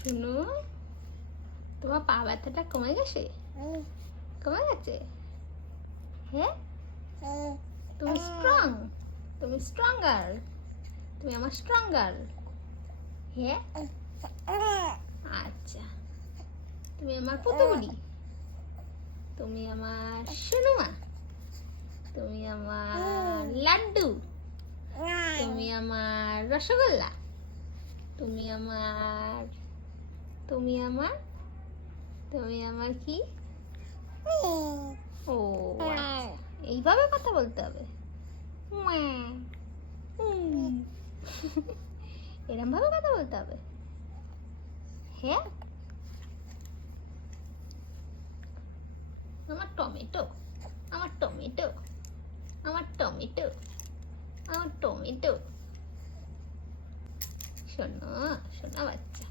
শোনো, তোমার পা ব্যথাটা কমে গেছে? কমে গেছে? হ্যাঁ, তুমি স্ট্রং, তুমি স্ট্রং গার্ল, তুমি আমার স্ট্রং গার্ল। হ্যাঁ, আচ্ছা, তুমি আমার পুতুবুড়ি, তুমি আমার সোনুমা, তুমি আমার লাড্ডু, তুমি আমার রসগোল্লা, তুমি আমার তুমি আমার তুমি আমার কি? ও আচ্ছা, এইভাবে কথা বলতে হবে। এরম ভাবে কথা বলতে হবে। হ্যাঁ, আমার টমেটো, আমার টমেটো, আমার টমেটো, আমার টমেটো। শোনো, শোনো বাচ্চা,